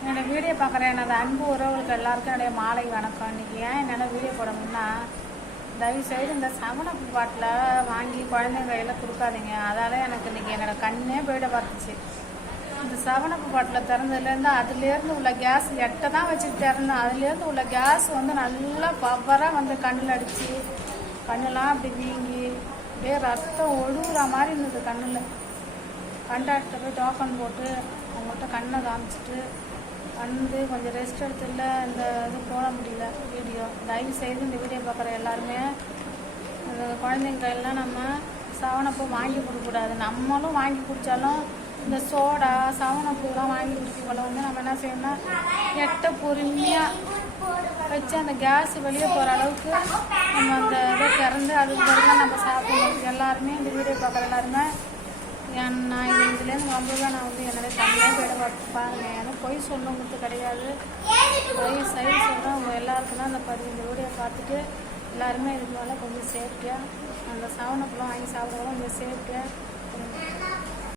என்னோடய வீடியோ பார்க்குற எனது அன்பு உறவுகளுக்கு எல்லாருக்கும் என்னுடைய மாலை வணக்கம். இன்றைக்கி ஏன் என்னால் வீடியோ போடணும்னா, தயவுசெய்து இந்த சவனப்பு பாட்டில் வாங்கி குழந்தைங்க கையில் கொடுக்காதீங்க. அதால் எனக்கு இன்றைக்கி என்னோடய கண்ணே போயிட பார்த்துச்சு. இந்த சவனப்பு பாட்டில் திறந்ததுலேருந்து அதுலேருந்து உள்ள கேஸ் எட்டை தான் வச்சுட்டு திறந்தேன். அதுலேருந்து உள்ள கேஸ் வந்து நல்லா பவராக வந்து கண்ணில் அடித்து கண்ணெல்லாம் அப்படி வீங்கி அப்படியே ரத்தம் ஒழுகுற மாதிரி இருந்தது கண்ணில். கண்டாக்டரை போய் டோக்கன் போட்டு அவங்கள்ட்ட கண்ணை காமிச்சிட்டு வந்து கொஞ்சம் ரெஸ்ட் எடுத்துல இந்த இது போட முடியல வீடியோ. தயவு செய்து இந்த வீடியோ பார்க்குற எல்லாருமே இந்த குழந்தைங்க கையெல்லாம் நம்ம சவனப்பு வாங்கி கொடுக்கக்கூடாது. நம்மளும் வாங்கி குடித்தாலும் இந்த சோடா சவனப்புலாம் வாங்கி குடிக்கக்குள்ள வந்து நம்ம என்ன செய்யணும்னா எட்டை பொறுமையாக வச்சு அந்த கேஸ் வெளியே போகிற அளவுக்கு நம்ம அந்த இதை திறந்து அதுக்கு பிறகு நம்ம சாப்பிடணும். எல்லாருமே இந்த வீடியோ பார்க்குற எல்லாருமே நான் இதுலேருந்து ரொம்பவே நான் வந்து என்னோடய தமிழாக போயிட பார்த்துப்பாங்க. எனக்கு பொய் சொல்லணுங்கிறது கிடையாது. பொய் சைடு சொல்கிறேன். அவங்க எல்லாருக்கும் தான் இந்த வீடியோ பார்த்துட்டு எல்லாருமே இதுக்கு மேலே கொஞ்சம் சேஃப்டியாக அந்த சவனப்பெலாம் வாங்கி சாப்பிடுவோம் கொஞ்சம் சேஃப்டியாக